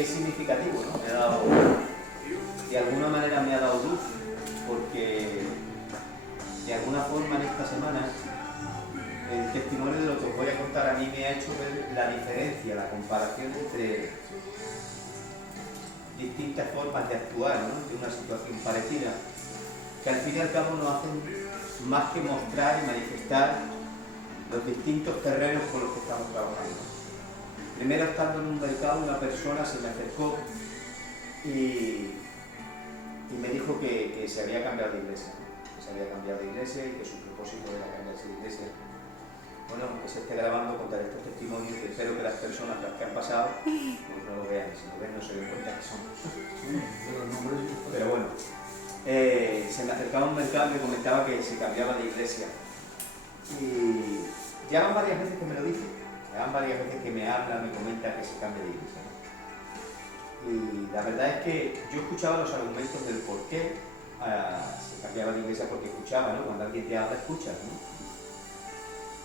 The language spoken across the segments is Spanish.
qué significativo, ¿no? Me ha dado, de alguna manera me ha dado luz, porque de alguna forma en esta semana el testimonio de lo que os voy a contar a mí me ha hecho ver la diferencia, la comparación entre distintas formas de actuar, ¿no?, de una situación parecida, que al fin y al cabo no hacen más que mostrar y manifestar los distintos terrenos con los que estamos trabajando. Primero, estando en un mercado, una persona se me acercó y me dijo que se había cambiado de iglesia, que se había cambiado de iglesia y que su propósito era cambiarse de iglesia. Bueno, que se esté grabando, contaré estos testimonios y espero que las personas, las que han pasado, pues no lo vean, si lo ven no se den cuenta que son. Pero bueno, se me acercaba a un mercado y me comentaba que se cambiaba de iglesia. Y ya van varias veces que me lo dice, ya van varias veces que me habla, me comenta que se cambia de iglesia, ¿no? Y la verdad es que yo escuchaba los argumentos del por qué se cambiaba de iglesia, porque escuchaba, ¿no? Cuando alguien te habla, escuchas, ¿no?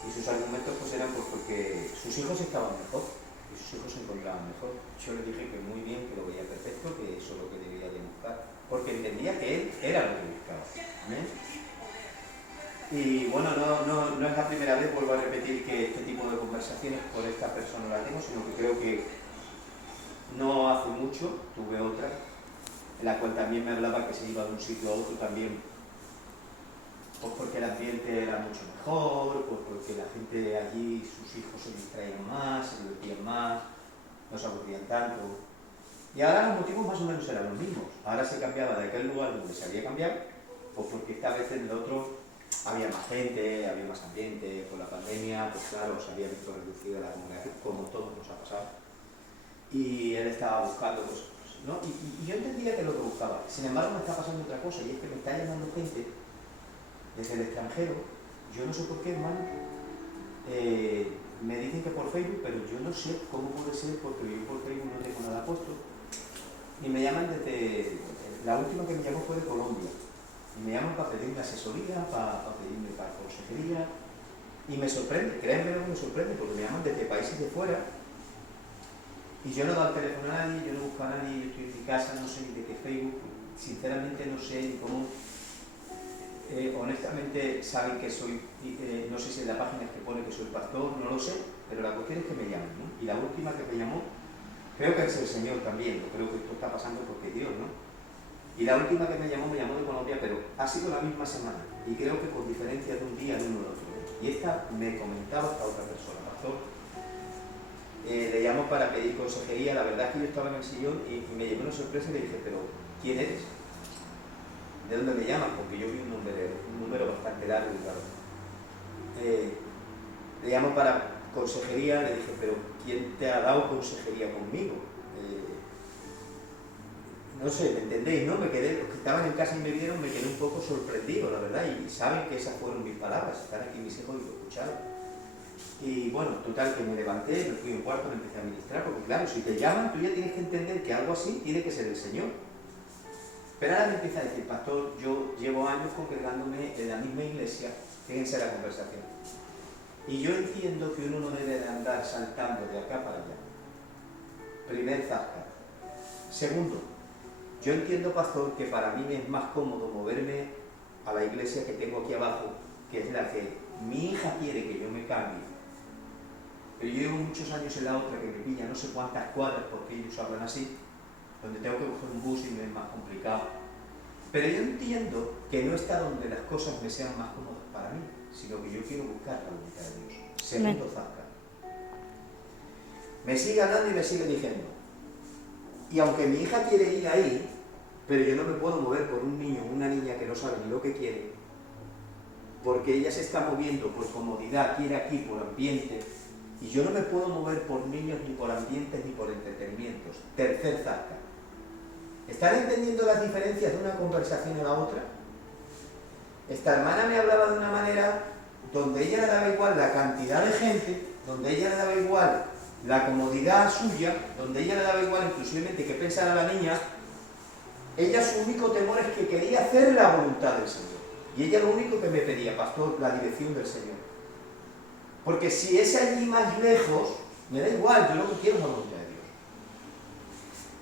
Y sus argumentos pues eran pues porque sus hijos estaban mejor, y sus hijos se encontraban mejor. Yo le dije que muy bien, que lo veía perfecto, que eso es lo que debía de buscar, porque entendía que él era lo que buscaba. ¿Eh? Y bueno, no es la primera vez, vuelvo a repetir, que este tipo de conversaciones por esta persona la tengo, sino que creo que no hace mucho tuve otra, en la cual también me hablaba que se iba de un sitio a otro también, pues porque el ambiente era mucho mejor, pues porque la gente allí, sus hijos se distraían más, se divertían más, no se aburrían tanto. Y ahora los motivos más o menos eran los mismos. Ahora se cambiaba de aquel lugar donde se había cambiado, pues porque esta vez en el otro había más gente, había más ambiente, con la pandemia, pues claro, se había visto reducida la congregación, como todos nos ha pasado. Y él estaba buscando, pues, ¿no? Y yo entendía que lo que buscaba. Sin embargo, me está pasando otra cosa, y es que me está llamando gente desde el extranjero. Yo no sé por qué, hermano, me dicen que por Facebook, pero yo no sé cómo puede ser, porque yo por Facebook no tengo nada puesto. Y me llaman desde, la última que me llamó fue de Colombia, y me llaman para pedirme asesoría, para pedirme para consejería, y me sorprende, créanme lo que me sorprende, porque me llaman desde países de fuera, y yo no he dado el teléfono a nadie, yo no busco a nadie, yo estoy en mi casa, no sé ni de qué Facebook, sinceramente no sé ni cómo. Honestamente saben que soy, no sé si en la página es que pone que soy pastor, no lo sé, pero la cuestión es que me llaman, ¿no? Y la última que me llamó, creo que es el Señor también, yo creo que esto está pasando porque Dios, ¿no? Y la última que me llamó de Colombia, pero ha sido la misma semana, y creo que con diferencia de un día de uno al otro, ¿no? Y esta me comentaba esta otra persona, pastor, le llamo para pedir consejería. La verdad es que yo estaba en el sillón y me llevé una sorpresa y le dije, pero ¿quién eres? ¿De dónde me llaman? Porque yo vi un número bastante largo y claro. Le llamo para consejería, le dije, pero ¿quién te ha dado consejería conmigo? No sé, ¿me entendéis? ¿No? Me quedé, los que estaban en casa y me vieron, me quedé un poco sorprendido, la verdad, y saben que esas fueron mis palabras, están aquí mis hijos y lo escucharon. Y bueno, total, que me levanté, me fui a un cuarto, me empecé a ministrar, porque claro, si te llaman, tú ya tienes que entender que algo así tiene que ser el Señor. Pero ahora me empieza a decir, pastor, yo llevo años congregándome en la misma iglesia, fíjense la conversación, y yo entiendo que uno no debe de andar saltando de acá para allá. Primer zasca. Segundo, yo entiendo, pastor, que para mí me es más cómodo moverme a la iglesia que tengo aquí abajo, que es la que mi hija quiere que yo me cambie, pero yo llevo muchos años en la otra que me pilla no sé cuántas cuadras, porque ellos hablan así, donde tengo que coger un bus y me es más complicado. Pero yo entiendo que no está donde las cosas me sean más cómodas para mí, sino que yo quiero buscar la voluntad de Dios. Segundo zasca. Me sigue hablando y me sigue diciendo, y aunque mi hija quiere ir ahí, pero yo no me puedo mover por un niño o una niña que no sabe ni lo que quiere, porque ella se está moviendo por comodidad, quiere aquí por ambiente, y yo no me puedo mover por niños, ni por ambientes, ni por entretenimientos. Tercer zasca. ¿Están entendiendo las diferencias de una conversación a la otra? Esta hermana me hablaba de una manera donde ella le daba igual la cantidad de gente, donde ella le daba igual la comodidad suya, donde ella le daba igual inclusivamente que pensara la niña. Ella su único temor es que quería hacer la voluntad del Señor. Y ella lo único que me pedía, pastor, la dirección del Señor. Porque si es allí más lejos, me da igual, yo lo que quiero es la voluntad de Dios.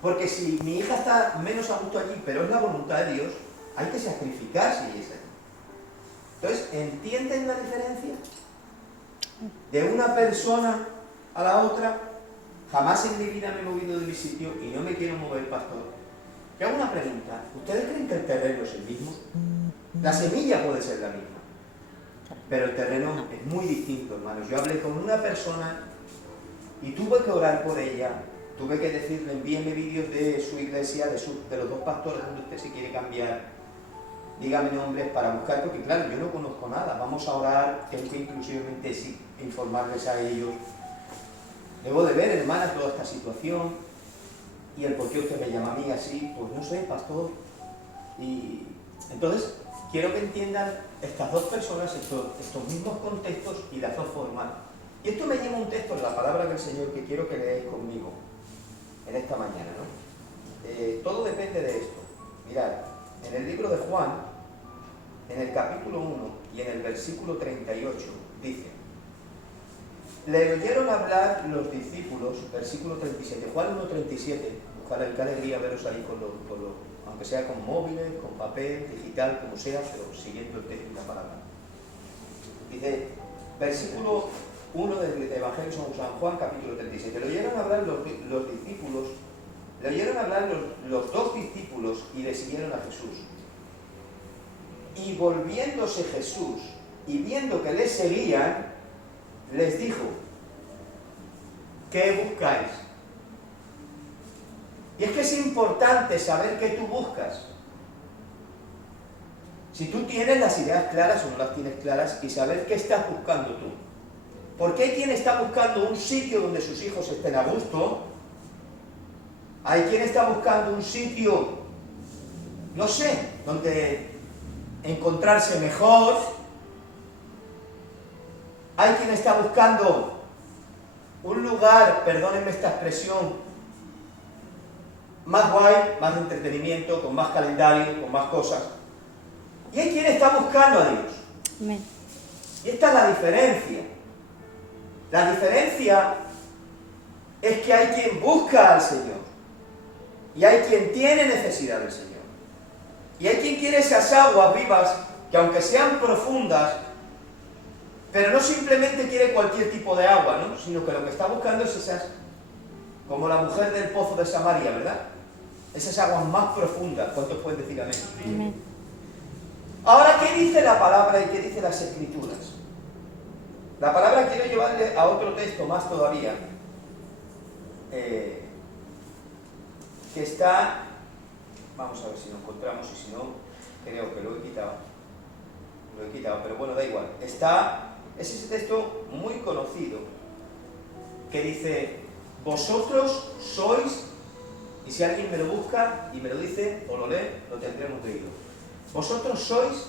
Porque si mi hija está menos a gusto allí, pero es la voluntad de Dios, hay que sacrificarse y es allí. Entonces, ¿entienden la diferencia? De una persona a la otra, jamás en mi vida me he movido de mi sitio y no me quiero mover, pastor. Te hago una pregunta. ¿Ustedes creen que el terreno es el mismo? La semilla puede ser la misma, pero el terreno es muy distinto, hermanos. Yo hablé con una persona y tuve que orar por ella, tuve que decirle, envíeme vídeos de su iglesia, de los dos pastores donde usted se quiere cambiar, dígame nombres para buscar, porque claro, yo no conozco nada, vamos a orar, tengo que inclusivamente sí, informarles a ellos. Debo de ver, hermana, toda esta situación y el por qué usted me llama a mí así, pues no sé, pastor. Y entonces, quiero que entiendan estas dos personas, estos mismos contextos y las dos formas. Y esto me lleva a un texto en la palabra del Señor que quiero que leáis conmigo en esta mañana, ¿no? Todo depende de esto. Mirad, en el libro de Juan, en el capítulo 1 y en el versículo 38, dice: le oyeron hablar los discípulos, versículo 37, Juan 1:37, ojalá qué alegría veros ahí aunque sea con móviles, con papel, digital, como sea, pero siguiendo el texto y la palabra. Dice, versículo 1 del Evangelio de San Juan, capítulo 37, le oyeron hablar los discípulos, le oyeron hablar los dos discípulos y le siguieron a Jesús. Y volviéndose Jesús y viendo que le seguían, les dijo: ¿qué buscáis? Y es que es importante saber qué tú buscas. Si tú tienes las ideas claras o no las tienes claras, y saber qué estás buscando tú. Porque hay quien está buscando un sitio donde sus hijos estén a gusto, hay quien está buscando un sitio, no sé, donde encontrarse mejor, hay quien está buscando un lugar, perdónenme esta expresión, más guay, más de entretenimiento, con más calendario, con más cosas. Y hay quien está buscando a Dios. Amén. Y esta es la diferencia. La diferencia es que hay quien busca al Señor. Y hay quien tiene necesidad del Señor. Y hay quien quiere esas aguas vivas, que aunque sean profundas, pero no simplemente quiere cualquier tipo de agua, ¿no? Sino que lo que está buscando es esas, como la mujer del pozo de Samaria, ¿verdad? Esas aguas más profundas. ¿Cuántos pueden decir amén? Amén. Ahora, ¿qué dice la palabra y qué dice las Escrituras? La palabra quiero llevarle a otro texto más todavía, que está, vamos a ver si lo encontramos y si no, creo que lo he quitado, pero bueno, da igual. Es ese texto muy conocido que dice: vosotros sois, y si alguien me lo busca y me lo dice o lo lee, lo tendremos leído. Vosotros sois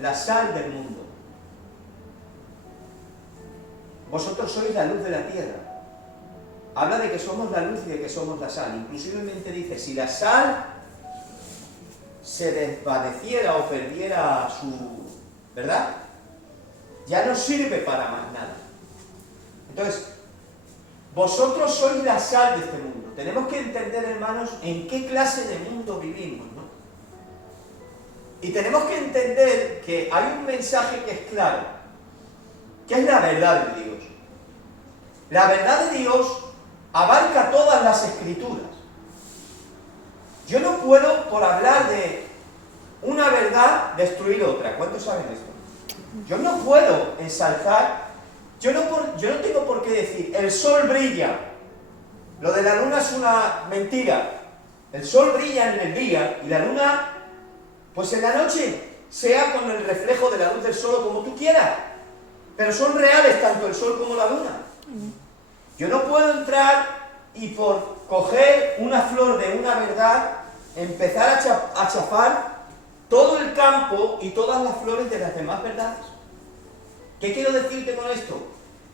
la sal del mundo. Vosotros sois la luz de la tierra. Habla de que somos la luz y de que somos la sal. Inclusivemente dice, si la sal se desvaneciera o perdiera su... ¿verdad? Ya no sirve para más nada. Entonces, vosotros sois la sal de este mundo. Tenemos que entender, hermanos, en qué clase de mundo vivimos, ¿no? Y tenemos que entender que hay un mensaje que es claro, que es la verdad de Dios. La verdad de Dios abarca todas las Escrituras. Yo no puedo, por hablar de una verdad, destruir otra. ¿Cuántos saben esto? Yo no puedo ensalzar, yo no tengo por qué decir, el sol brilla. Lo de la luna es una mentira. El sol brilla en el día y la luna, pues en la noche, sea con el reflejo de la luz del sol o como tú quieras. Pero son reales tanto el sol como la luna. Yo no puedo entrar y por coger una flor de una verdad, empezar a chafar todo el campo y todas las flores de las demás verdades. ¿Qué quiero decirte con esto?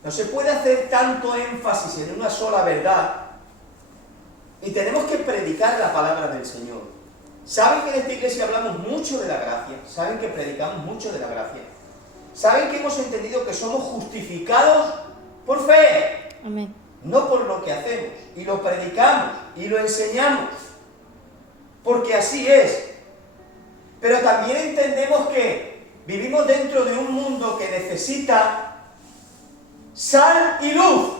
No se puede hacer tanto énfasis en una sola verdad y tenemos que predicar la palabra del Señor. ¿Saben que en esta iglesia hablamos mucho de la gracia? ¿Saben que predicamos mucho de la gracia? ¿Saben que hemos entendido que somos justificados por fe? Amén. No por lo que hacemos. Y lo predicamos. y lo enseñamos, porque así es. Pero también entendemos que vivimos dentro de un mundo que necesita sal y luz,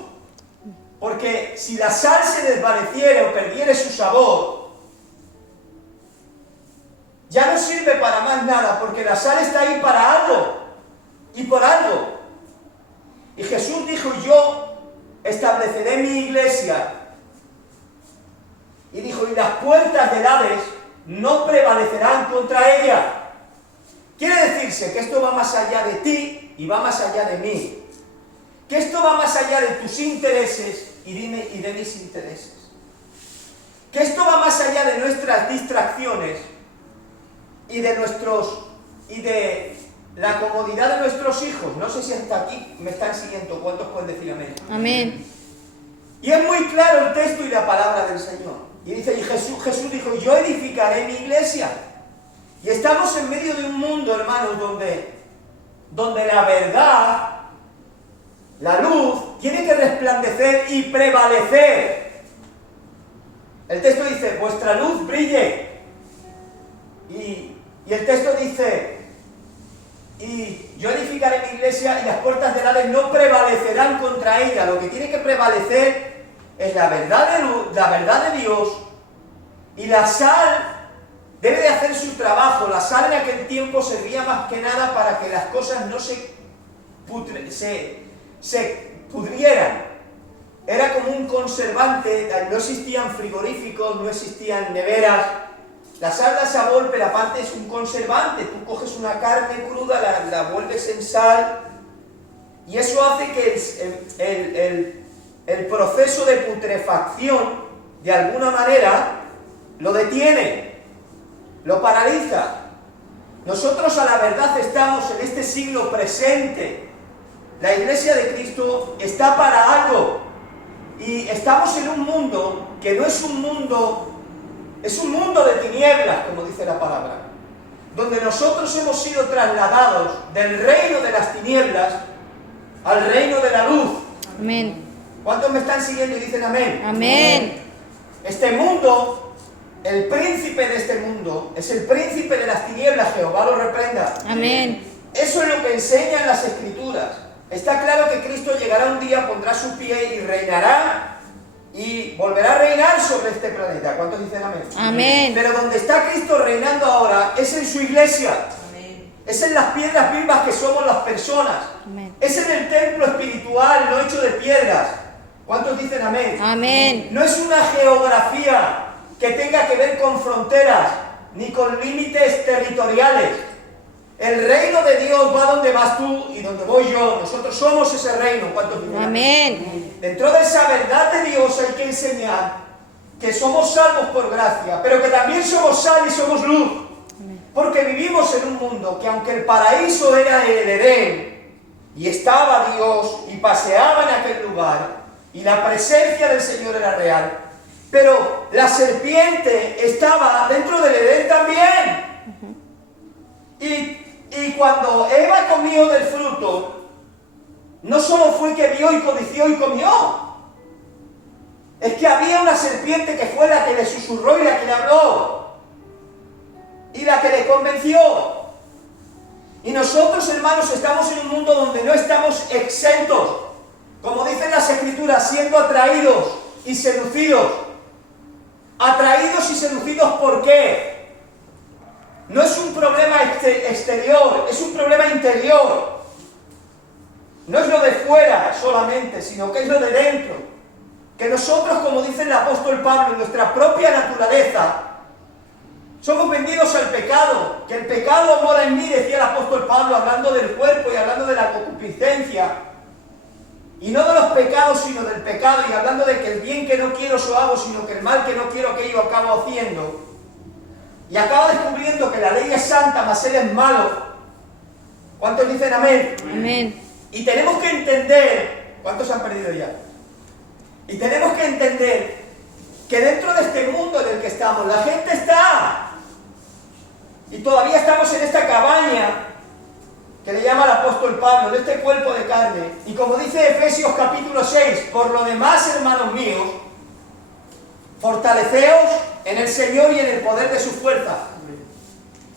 porque si la sal se desvaneciera o perdiera su sabor, ya no sirve para más nada, porque la sal está ahí para algo y por algo. Y Jesús dijo: yo estableceré mi iglesia. Y dijo: y las puertas del Hades no prevalecerán contra ella. Quiere decirse que esto va más allá de ti y va más allá de mí. Que esto va más allá de tus intereses y de mis intereses. Que esto va más allá de nuestras distracciones y de la comodidad de nuestros hijos. No sé si hasta aquí me están siguiendo. ¿Cuántos pueden decir amén? Amén. Y es muy claro el texto y la palabra del Señor. Y dice, y Jesús dijo: yo edificaré mi iglesia. Y estamos en medio de un mundo, hermanos, donde la verdad, la luz, tiene que resplandecer y prevalecer. El texto dice: vuestra luz brille. Y el texto dice: y yo edificaré mi iglesia y las puertas del Hades no prevalecerán contra ella. Lo que tiene que prevalecer es la verdad de Dios, y la sal debe de hacer su trabajo. La sal en aquel tiempo servía más que nada para que las cosas no se pudrieran. Era como un conservante. No existían frigoríficos, no existían neveras. La sal da sabor, pero aparte es un conservante. Tú coges una carne cruda, la vuelves en sal, y eso hace que el proceso de putrefacción, de alguna manera, lo detiene, lo paraliza. Nosotros a la verdad estamos en este siglo presente. La Iglesia de Cristo está para algo. Y estamos en un mundo que no es un mundo, es un mundo de tinieblas, como dice la palabra, donde nosotros hemos sido trasladados del reino de las tinieblas al reino de la luz. Amén. ¿Cuántos me están siguiendo y dicen amén? Amén. Este mundo, el príncipe de este mundo, es el príncipe de las tinieblas. Jehová lo reprenda. Amén. Eso es lo que enseñan las Escrituras. Está claro que Cristo llegará un día, pondrá su pie y reinará, y volverá a reinar sobre este planeta. ¿Cuántos dicen amén? Amén. Pero donde está Cristo reinando ahora es en su iglesia. Es en las piedras vivas que somos las personas. Amén. Es en el templo espiritual, no hecho de piedras. ¿Cuántos dicen amén? Amén. No es una geografía que tenga que ver con fronteras ni con límites territoriales. El reino de Dios va donde vas tú y donde voy yo. Nosotros somos ese reino. ¿Cuántos dicen Amén. Dentro de esa verdad de Dios hay que enseñar que somos salvos por gracia, pero que también somos sal y somos luz. Porque vivimos en un mundo que, aunque el paraíso era el Edén y estaba Dios y paseaba en aquel lugar y la presencia del Señor era real, pero la serpiente estaba dentro del Edén también. Y cuando Eva comió del fruto, no solo fue que vio y codició y comió, es que había una serpiente que fue la que le susurró y la que le habló y la que le convenció. Y nosotros, hermanos, estamos en un mundo donde no estamos exentos, como dicen las Escrituras, siendo atraídos y seducidos. Atraídos y seducidos, ¿por qué? No es un problema exterior, es un problema interior. No es lo de fuera solamente, sino que es lo de dentro. Que nosotros, como dice el apóstol Pablo, en nuestra propia naturaleza, somos vendidos al pecado. Que el pecado mora en mí, decía el apóstol Pablo, hablando del cuerpo y hablando de la concupiscencia. Y no de los pecados, sino del pecado, y hablando de que el bien que no quiero eso hago, sino que el mal que no quiero aquello acabo haciendo. Y acaba descubriendo que la ley es santa, mas él es malo. ¿Cuántos dicen amén? Amén. Y tenemos que entender, ¿cuántos han perdido ya? Y tenemos que entender que dentro de este mundo en el que estamos, la gente está. Y todavía estamos en esta cabaña que le llama el apóstol Pablo, de este cuerpo de carne. Y como dice Efesios capítulo 6, por lo demás, hermanos míos, Fortaleceos en el Señor y en el poder de su fuerza.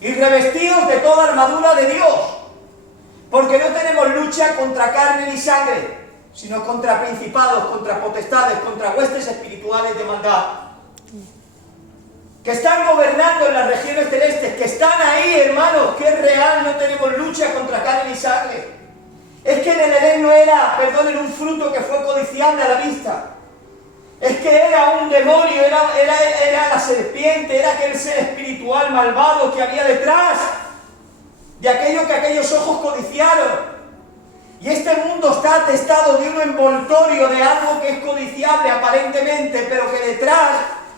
Y revestíos de toda armadura de Dios. Porque no tenemos lucha contra carne ni sangre, sino contra principados, contra potestades, contra huestes espirituales de maldad. Que están gobernando en las regiones celestes, que están ahí, hermanos, que es real, no tenemos lucha contra carne ni sangre. Es que en el Edén no era, perdonen, un fruto que fue codiciable a la vista. Es que era un demonio, era la serpiente, era aquel ser espiritual malvado que había detrás de aquello que aquellos ojos codiciaron. Y este mundo está atestado de un envoltorio de algo que es codiciable aparentemente, pero que detrás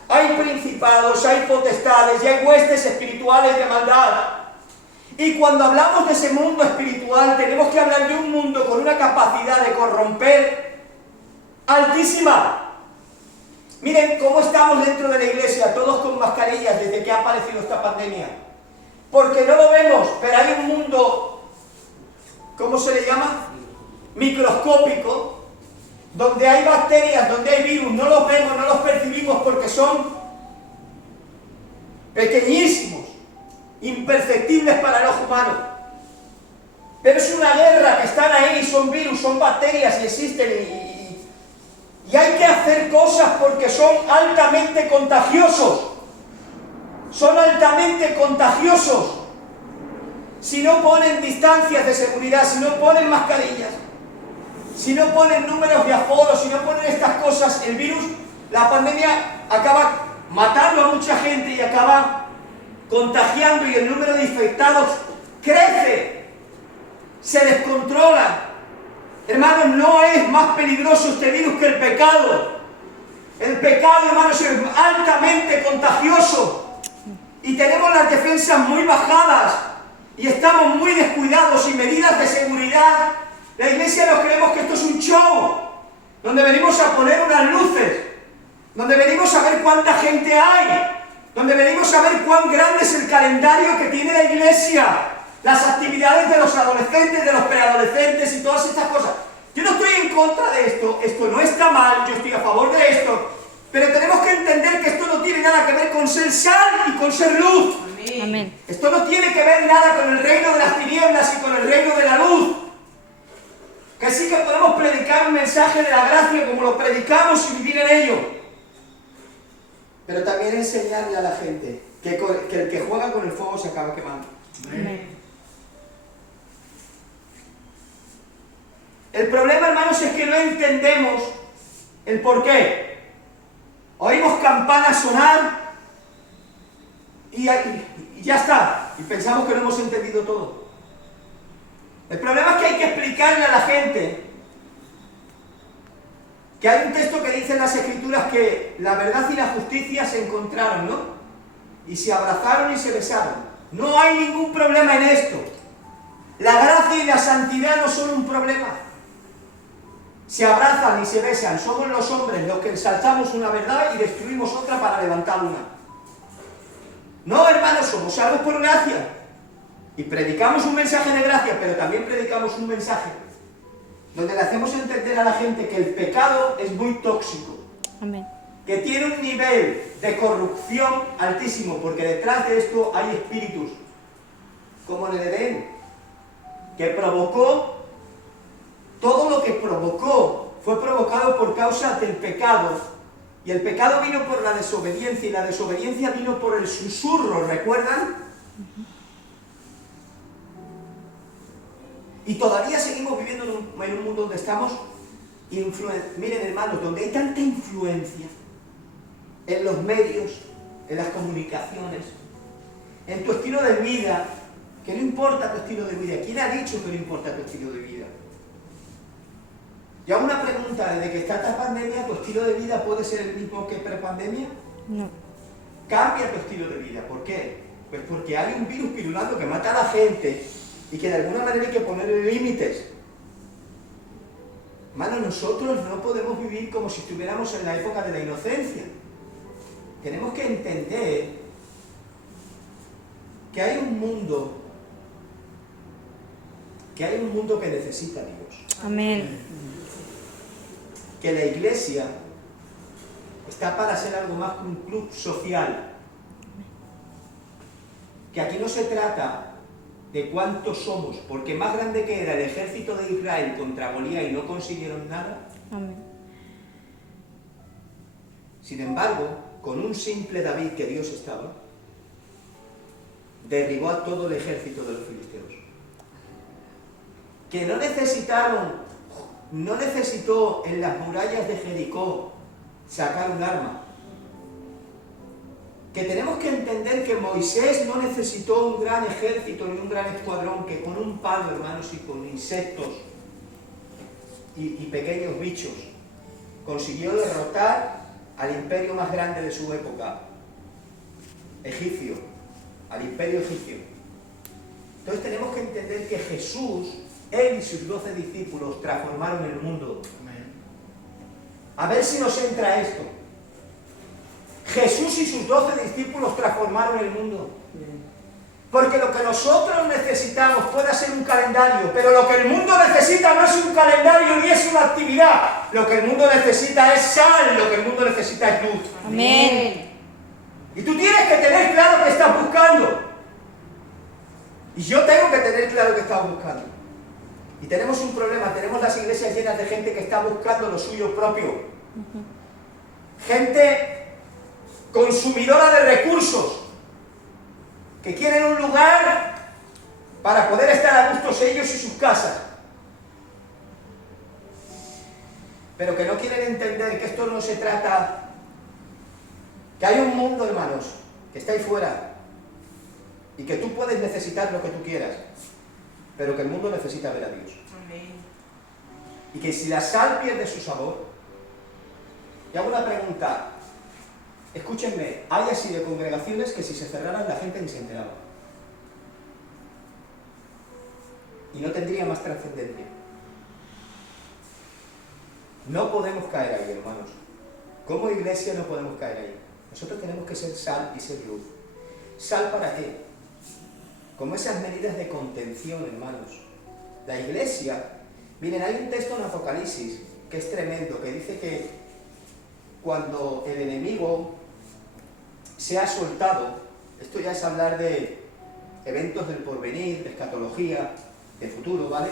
hay principados, hay potestades y hay huestes espirituales de maldad. Y cuando hablamos de ese mundo espiritual, tenemos que hablar de un mundo con una capacidad de corromper altísima. Miren cómo estamos dentro de la iglesia, todos con mascarillas desde que ha aparecido esta pandemia. Porque no lo vemos, pero hay un mundo, ¿cómo se le llama? Microscópico, donde hay bacterias, donde hay virus, no los vemos, no los percibimos porque son pequeñísimos, imperceptibles para el ojo humano. Pero es una guerra que están ahí, son virus, son bacterias y existen y hay que hacer cosas porque son altamente contagiosos. Son altamente contagiosos. Si no ponen distancias de seguridad, si no ponen mascarillas, si no ponen números de aforo, si no ponen estas cosas, el virus, la pandemia acaba matando a mucha gente y acaba contagiando y el número de infectados crece, se descontrola. Hermanos, no es más peligroso este virus que el pecado. El pecado, hermanos, es altamente contagioso y tenemos las defensas muy bajadas y estamos muy descuidados sin medidas de seguridad. La iglesia nos creemos que esto es un show, donde venimos a poner unas luces, donde venimos a ver cuánta gente hay, donde venimos a ver cuán grande es el calendario que tiene la iglesia, las actividades de los adolescentes, de los preadolescentes y todas estas cosas. Yo no estoy en contra de esto, esto no está mal, yo estoy a favor de esto, pero tenemos que entender que esto no tiene nada que ver con ser sal y con ser luz. Amén. Esto no tiene que ver nada con el reino de las tinieblas y con el reino de la luz. Que sí que podemos predicar un mensaje de la gracia como lo predicamos y vivir en ello. Pero también enseñarle a la gente que el que juega con el fuego se acaba quemando. Amén. El problema, hermanos, es que no entendemos el por qué. Oímos campanas sonar y ya está. Y pensamos que no hemos entendido todo. El problema es que hay que explicarle a la gente que hay un texto que dice en las Escrituras que la verdad y la justicia se encontraron, ¿no? Y se abrazaron y se besaron. No hay ningún problema en esto. La gracia y la santidad no son un problema. Se abrazan y se besan. Somos los hombres los que ensalzamos una verdad y destruimos otra para levantar una. No, hermanos, somos salvos por gracia. Y predicamos un mensaje de gracia, pero también predicamos un mensaje donde le hacemos entender a la gente que el pecado es muy tóxico. Amén. Que tiene un nivel de corrupción altísimo, porque detrás de esto hay espíritus, como en el Edén, que provocó, todo lo que provocó fue provocado por causa del pecado, y el pecado vino por la desobediencia, y la desobediencia vino por el susurro, ¿recuerdan? Y todavía seguimos viviendo en un mundo donde estamos, miren hermanos, donde hay tanta influencia en los medios, en las comunicaciones, en tu estilo de vida, que no importa tu estilo de vida. ¿Quién ha dicho que no importa tu estilo de vida? Y hago una pregunta, desde que está esta pandemia, ¿tu estilo de vida puede ser el mismo que prepandemia? No. Cambia tu estilo de vida. ¿Por qué? Pues porque hay un virus pirulando que mata a la gente y que de alguna manera hay que ponerle límites. Hermano, nosotros no podemos vivir como si estuviéramos en la época de la inocencia. Tenemos que entender que hay un mundo que necesita a Dios. Amén. Que la iglesia está para ser algo más que un club social. Que aquí no se trata de cuántos somos, porque más grande que era el ejército de Israel contra Goliat y no consiguieron nada. Amén. Sin embargo, con un simple David que Dios estaba, derribó a todo el ejército de los filisteos. Que no necesitó en las murallas de Jericó sacar un arma. Que tenemos que entender que Moisés no necesitó un gran ejército ni un gran escuadrón, que con un palo, hermanos, y con insectos y pequeños bichos consiguió derrotar al imperio más grande de su época, egipcio, al imperio egipcio. Entonces tenemos que entender que Jesús, él y sus 12 discípulos transformaron el mundo. A ver si nos entra esto. Jesús y sus 12 discípulos transformaron el mundo. Porque lo que nosotros necesitamos puede ser un calendario, pero lo que el mundo necesita no es un calendario ni es una actividad. Lo que el mundo necesita es sal, lo que el mundo necesita es luz. Amén. Y tú tienes que tener claro qué estás buscando. Y yo tengo que tener claro qué estás buscando. Y tenemos un problema, tenemos las iglesias llenas de gente que está buscando lo suyo propio. Gente consumidora de recursos, que quieren un lugar para poder estar a gusto ellos y sus casas, pero que no quieren entender que esto no se trata, que hay un mundo, hermanos, que está ahí fuera, y que tú puedes necesitar lo que tú quieras, pero que el mundo necesita ver a Dios. Y que si la sal pierde su sabor, y hago una pregunta. Escúchenme, hay así de congregaciones que si se cerraran la gente ni se enteraba. Y no tendría más trascendencia. No podemos caer ahí, hermanos. Como iglesia no podemos caer ahí. Nosotros tenemos que ser sal y ser luz. ¿Sal para qué? Como esas medidas de contención, hermanos. La iglesia, miren, hay un texto en Apocalipsis que es tremendo, que dice que cuando el enemigo se ha soltado, esto ya es hablar de eventos del porvenir, de escatología, de futuro, ¿vale?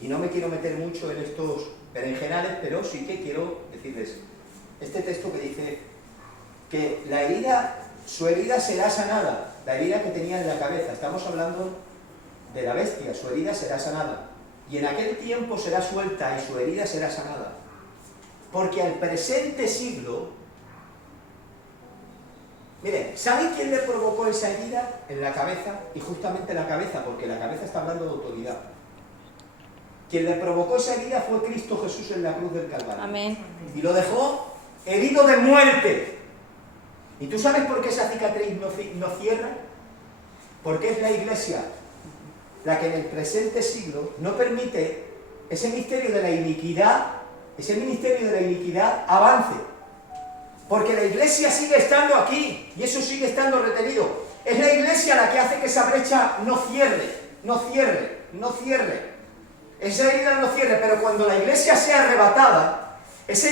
Y no me quiero meter mucho en estos berenjenales, pero sí que quiero decirles este texto que dice que la herida, su herida será sanada, la herida que tenía en la cabeza, estamos hablando de la bestia, su herida será sanada, y en aquel tiempo será suelta y su herida será sanada, porque al presente siglo, miren, ¿saben quién le provocó esa herida? En la cabeza, y justamente la cabeza, porque la cabeza está hablando de autoridad. Quien le provocó esa herida fue Cristo Jesús en la cruz del Calvario. Amén. Y lo dejó herido de muerte. ¿Y tú sabes por qué esa cicatriz no cierra? Porque es la iglesia la que en el presente siglo no permite ese misterio de la iniquidad, avance. Porque la iglesia sigue estando aquí y eso sigue estando retenido. Es la iglesia la que hace que esa brecha no cierre. Esa herida no cierre, pero cuando la iglesia sea arrebatada, esa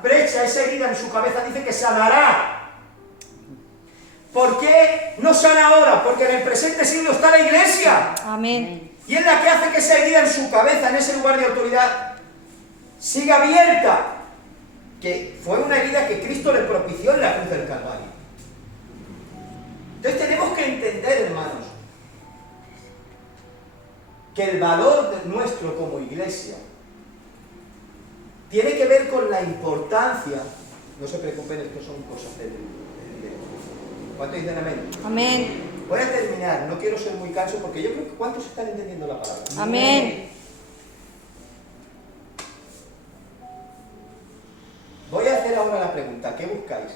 brecha, esa herida en su cabeza dice que sanará. ¿Por qué no sana ahora? Porque en el presente siglo está la iglesia. Amén. Y es la que hace que esa herida en su cabeza, en ese lugar de autoridad, siga abierta. Que fue una herida que Cristo le propició en la cruz del Calvario. Entonces tenemos que entender, hermanos, que el valor nuestro como iglesia tiene que ver con la importancia, no se preocupen, esto son cosas del directo. ¿Cuántos dicen amén? Amén. Voy a terminar, no quiero ser muy canso porque yo creo que ¿cuántos están entendiendo la palabra? Amén. Voy a hacer ahora la pregunta, ¿qué buscáis?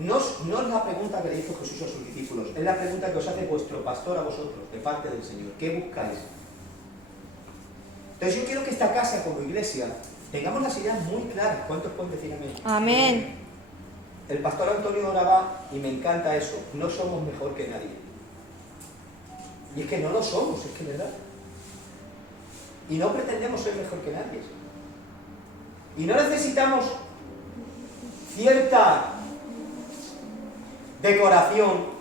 No es la pregunta que le hizo Jesús a sus discípulos, es la pregunta que os hace vuestro pastor a vosotros, de parte del Señor. ¿Qué buscáis? Entonces yo quiero que esta casa como iglesia tengamos las ideas muy claras. ¿Cuántos pueden decir amén? Amén. El pastor Antonio oraba, y me encanta eso, no somos mejor que nadie. Y es que no lo somos, es que es verdad. Y no pretendemos ser mejor que nadie. Y no necesitamos cierta decoración,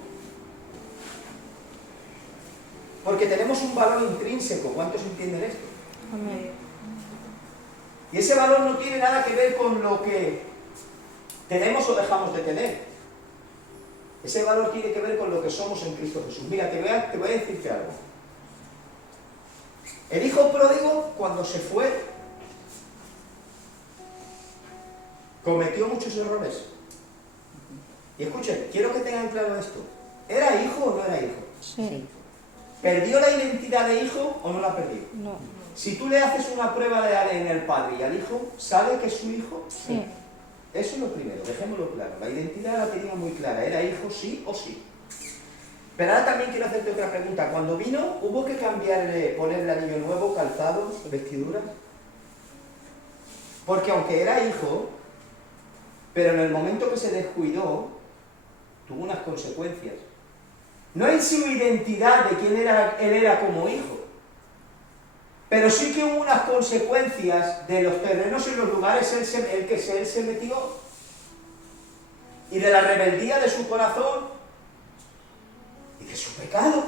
porque tenemos un valor intrínseco. ¿Cuántos entienden esto? Amén. Y ese valor no tiene nada que ver con lo que tenemos o dejamos de tener. Ese valor tiene que ver con lo que somos en Cristo Jesús. Mira, te voy a decirte algo. El hijo pródigo, cuando se fue, cometió muchos errores. Y escuchen, quiero que tengan claro esto. ¿Era hijo o no era hijo? Sí. ¿Perdió la identidad de hijo o no la perdió? No. Si tú le haces una prueba de ADN al padre y al hijo, ¿sabe que es su hijo? Sí. Eso es lo primero, dejémoslo claro. La identidad la tenía muy clara, era hijo sí o sí. Pero ahora también quiero hacerte otra pregunta. Cuando vino, ¿hubo que cambiarle, ponerle anillo nuevo, calzado, vestidura? Porque aunque era hijo, pero en el momento que se descuidó, tuvo unas consecuencias. No en su identidad de quién era, él era como hijo, pero sí que hubo unas consecuencias de los terrenos y los lugares él se metió, y de la rebeldía de su corazón y de su pecado.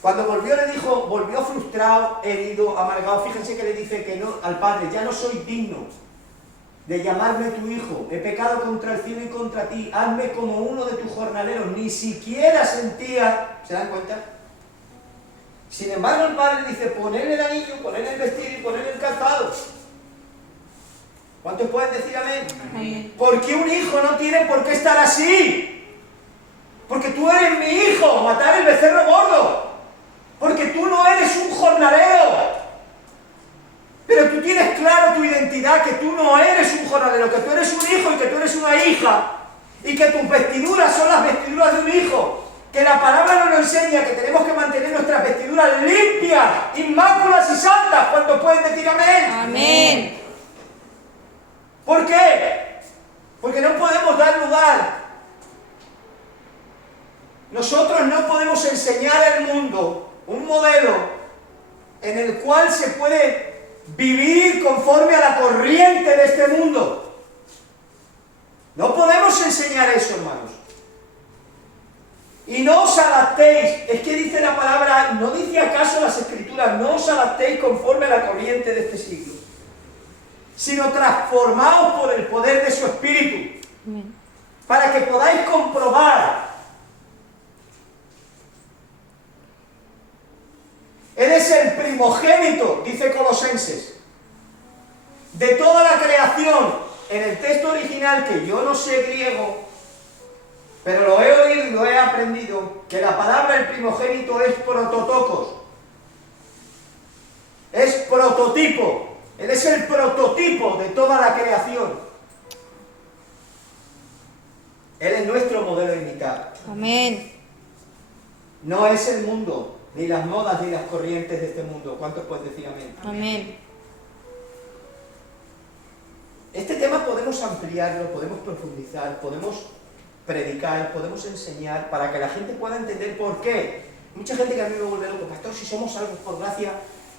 Cuando volvió le dijo, volvió frustrado, herido, amargado. Fíjense que le dice que no al padre: ya no soy digno de llamarme tu hijo, he pecado contra el cielo y contra ti, hazme como uno de tus jornaleros. Ni siquiera sentía, ¿se dan cuenta? Sin embargo el padre dice: ponerle el anillo, ponerle el vestido y ponerle el calzado. ¿Cuántos pueden decir amén? Amén. Porque un hijo no tiene por qué estar así. Porque tú eres mi hijo, matar el becerro gordo. Porque tú no eres un jornalero. Pero tú tienes claro tu identidad, que tú no eres un jornalero, que tú eres un hijo y que tú eres una hija. Y que tus vestiduras son las vestiduras de un hijo. Que la palabra nos lo enseña, que tenemos que mantener nuestras vestiduras limpias, inmáculas y santas. ¿Cuántos pueden decir amén? Amén. ¿Por qué? Porque no podemos dar lugar. Nosotros no podemos enseñar al mundo un modelo en el cual se puede vivir conforme a la corriente de este mundo. No podemos enseñar eso, hermanos. Y no os adaptéis, es que dice la palabra, ¿no dice acaso las Escrituras, no os adaptéis conforme a la corriente de este siglo, sino transformaos por el poder de su Espíritu, Amén. para que podáis comprobar? Eres el primogénito, dice Colosenses, de toda la creación. En el texto original, que yo no sé griego, pero lo he oído y lo he aprendido, que la palabra el primogénito es prototokos. Es prototipo. Él es el prototipo de toda la creación. Él es nuestro modelo a imitar. Amén. No es el mundo, ni las modas, ni las corrientes de este mundo. ¿Cuántos pueden decir amén? Amén. Este tema podemos ampliarlo, podemos profundizar, podemos predicar, podemos enseñar para que la gente pueda entender por qué. Mucha gente que a mí me vuelve loco: pastor, si somos salvos por gracia,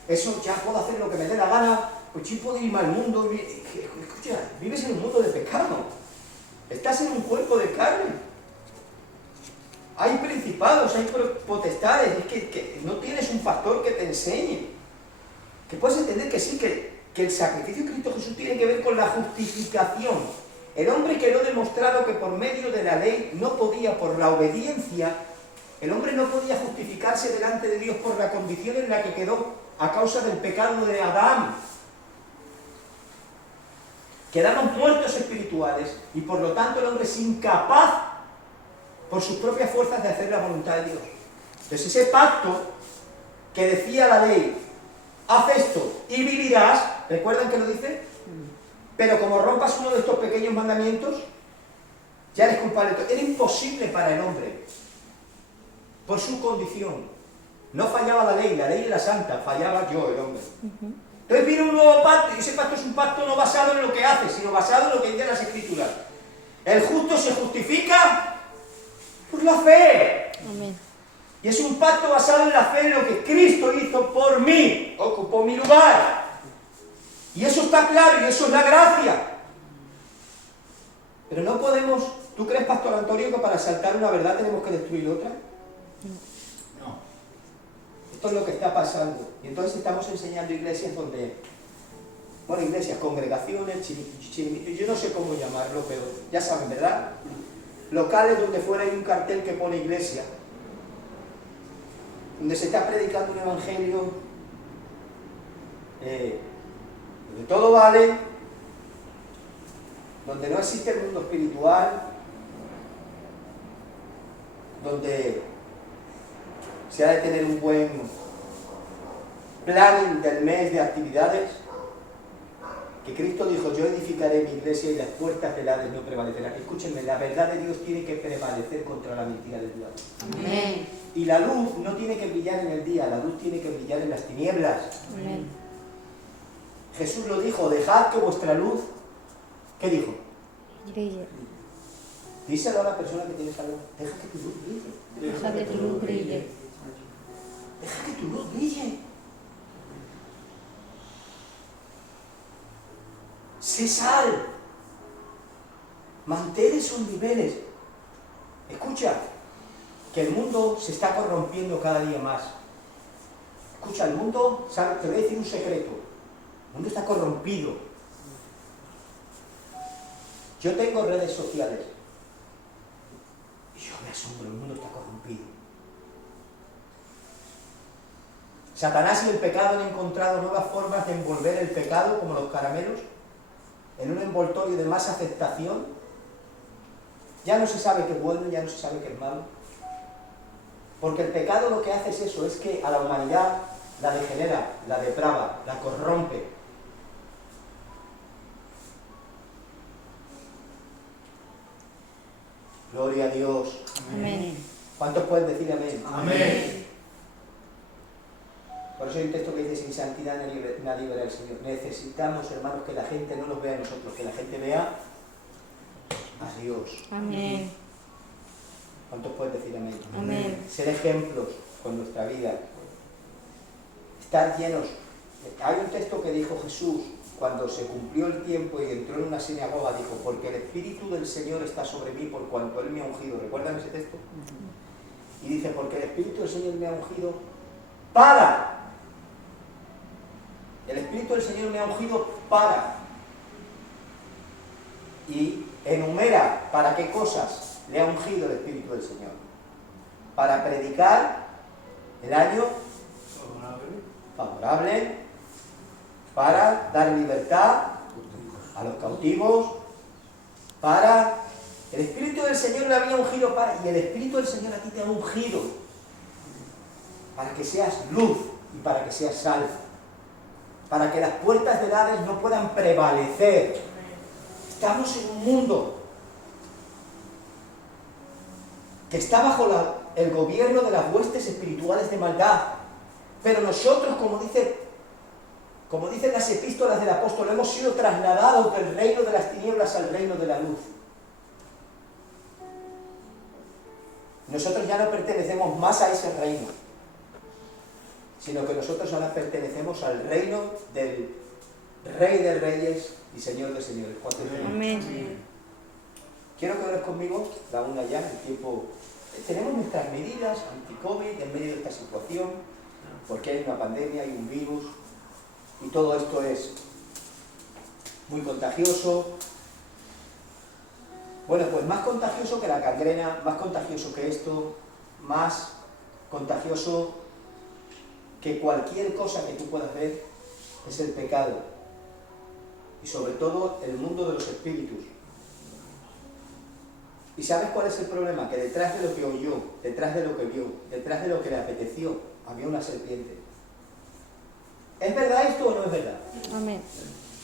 eso ya puedo hacer lo que me dé la gana, pues yo puedo irme al mundo. Escucha, vives en un mundo de pecado, estás en un cuerpo de carne, hay principados, hay potestades, es que no tienes un pastor que te enseñe, que puedes entender que sí, que el sacrificio de Cristo Jesús tiene que ver con la justificación. El hombre quedó demostrado que por medio de la ley no podía, por la obediencia, el hombre no podía justificarse delante de Dios por la condición en la que quedó a causa del pecado de Adán. Quedamos muertos espirituales y por lo tanto el hombre es incapaz por sus propias fuerzas de hacer la voluntad de Dios. Entonces ese pacto que decía la ley, haz esto y vivirás, ¿recuerdan que lo dice? Pero como rompas uno de estos pequeños mandamientos, ya eres culpable. Era imposible para el hombre, por su condición. No fallaba la ley era santa, fallaba yo, el hombre. Entonces viene un nuevo pacto, y ese pacto es un pacto no basado en lo que hace, sino basado en lo que dice las Escrituras. El justo se justifica por la fe. Amén. Y es un pacto basado en la fe, en lo que Cristo hizo por mí, ocupó mi lugar. Y eso está claro, y eso es la gracia. Pero no podemos... ¿Tú crees, Pastor Antonio, que para saltar una verdad tenemos que destruir otra? No. Esto es lo que está pasando. Y entonces estamos enseñando iglesias donde... Bueno, iglesias, congregaciones, yo no sé cómo llamarlo, pero ya saben, ¿verdad? Locales donde fuera hay un cartel que pone iglesia, donde se está predicando un evangelio, donde todo vale, donde no existe el mundo espiritual, donde se ha de tener un buen planning del mes de actividades, que Cristo dijo, yo edificaré mi iglesia y las puertas del Hades no prevalecerán. Escúchenme, la verdad de Dios tiene que prevalecer contra la mentira del diablo. Amén. Y la luz no tiene que brillar en el día, la luz tiene que brillar en las tinieblas. Amén. Jesús lo dijo, dejad que vuestra luz, ¿qué dijo? Brille. Díselo a la persona que tienes al lado, deja que tu luz brille. Deja que tu luz brille. Deja que tu luz brille. Sé sal. Mantén esos niveles. Escucha, que el mundo se está corrompiendo cada día más. Escucha, el mundo, ¿sabes? Te voy a decir un secreto. El mundo está corrompido. Yo tengo redes sociales. Y yo me asombro, el mundo está corrompido. Satanás y el pecado han encontrado nuevas formas de envolver el pecado, como los caramelos, en un envoltorio de más aceptación. Ya no se sabe qué es bueno, ya no se sabe qué es malo. Porque el pecado lo que hace es eso, es que a la humanidad la degenera, la deprava, la corrompe. Gloria a Dios. Amén. ¿Cuántos pueden decir amén? Amén. Por eso hay un texto que dice, sin santidad nadie verá al Señor. Necesitamos, hermanos, que la gente no nos vea a nosotros, que la gente vea a Dios. Amén. ¿Cuántos pueden decir amén? Amén. Ser ejemplos con nuestra vida. Estar llenos. Hay un texto que dijo Jesús, cuando se cumplió el tiempo y entró en una sinagoga, dijo, porque el Espíritu del Señor está sobre mí por cuanto Él me ha ungido. ¿Recuerdan ese texto? Y dice, porque el Espíritu del Señor me ha ungido para... El Espíritu del Señor me ha ungido para... Y enumera para qué cosas le ha ungido el Espíritu del Señor. Para predicar el año favorable, para dar libertad a los cautivos, para... El Espíritu del Señor le había ungido para... Y el Espíritu del Señor a ti te ha ungido para que seas luz y para que seas sal. Para que las puertas del Hades no puedan prevalecer. Estamos en un mundo que está bajo el gobierno de las huestes espirituales de maldad. Pero nosotros, como dicen las epístolas del apóstol, hemos sido trasladados del reino de las tinieblas al reino de la luz. Nosotros ya no pertenecemos más a ese reino, sino que nosotros ahora pertenecemos al reino del Rey de Reyes y Señor de Señores. Amén. Quiero que ores conmigo, la una ya, el tiempo... Tenemos nuestras medidas anti-COVID en medio de esta situación, porque hay una pandemia, hay un virus, y todo esto es muy contagioso. Bueno, pues más contagioso que la gangrena, más contagioso que esto, más contagioso que cualquier cosa que tú puedas ver, es el pecado. Y sobre todo el mundo de los espíritus. ¿Y sabes cuál es el problema? Que detrás de lo que oyó, detrás de lo que vio, detrás de lo que le apeteció, había una serpiente. ¿Es verdad esto o no es verdad? Amén.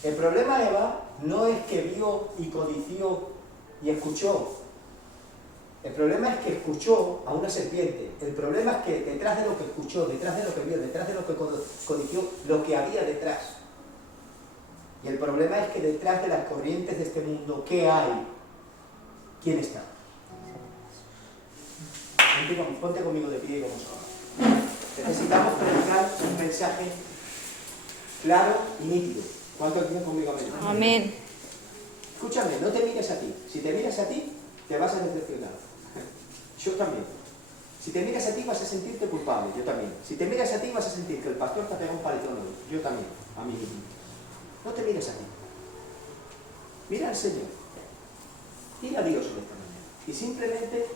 El problema, Eva, no es que vio y codició y escuchó. El problema es que escuchó a una serpiente. El problema es que detrás de lo que escuchó, detrás de lo que vio, detrás de lo que codició, lo que había detrás. Y el problema es que detrás de las corrientes de este mundo, ¿qué hay? ¿Quién está? Ponte conmigo de pie y vamos a orar. Necesitamos predicar un mensaje claro y nítido. ¿Cuántos tienen conmigo? Amén. Amén. Escúchame, no te mires a ti. Si te miras a ti, te vas a decepcionar. Yo también. Si te miras a ti vas a sentirte culpable, yo también. Si te miras a ti vas a sentir que el pastor te ha pegado un paletón hoy, yo también, a mí mismo. No te mires a ti. Mira al Señor. Mira a Dios en esta mañana. Y simplemente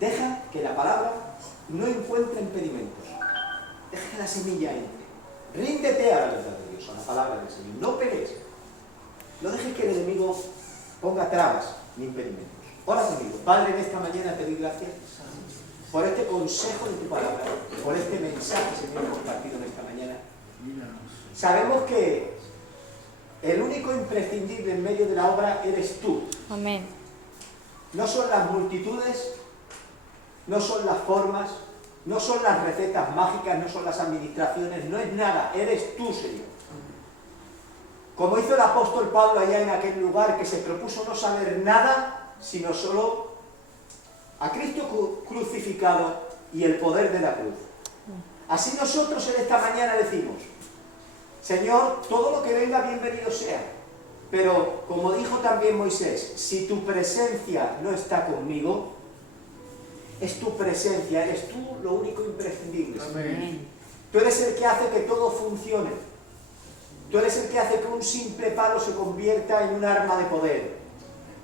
deja que la palabra no encuentre impedimentos. Deja que la semilla entre. Ríndete a la verdad de Dios, a la palabra del Señor. No pelees. No dejes que el enemigo ponga trabas ni impedimentos. Ora conmigo. Padre, en esta mañana te doy gracias por este consejo de tu palabra, por este mensaje, Señor, compartido en esta mañana. Sabemos que el único imprescindible en medio de la obra eres tú. Amén. No son las multitudes, no son las formas, no son las recetas mágicas, no son las administraciones, no es nada, eres tú, Señor. Como hizo el apóstol Pablo allá en aquel lugar, que se propuso no saber nada, sino solo a Cristo crucificado y el poder de la cruz. Así nosotros en esta mañana decimos, Señor, todo lo que venga bienvenido sea, pero como dijo también Moisés, si tu presencia no está conmigo, es tu presencia, eres tú lo único imprescindible. Amén. Tú eres el que hace que todo funcione. Tú eres el que hace que un simple palo se convierta en un arma de poder.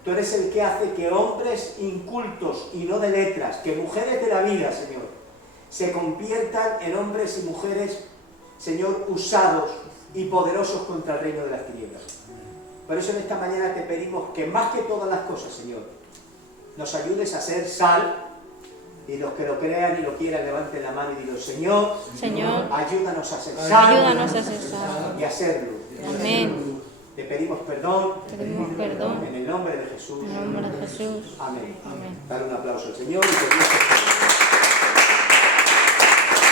Tú eres el que hace que hombres incultos y no de letras, que mujeres de la vida, Señor, se conviertan en hombres y mujeres, Señor, usados y poderosos contra el reino de las tinieblas. Por eso en esta mañana te pedimos que más que todas las cosas, Señor, nos ayudes a ser sal, y los que lo crean y lo quieran levanten la mano y digan, Señor, ayúdanos a ser sal, Ayúdanos a ser sal. y a ser luz. Amén. Te pedimos perdón, Pedimos perdón. en el nombre de Jesús. En el nombre de Jesús. Amén. Amén. Dar un aplauso al Señor y que Dios te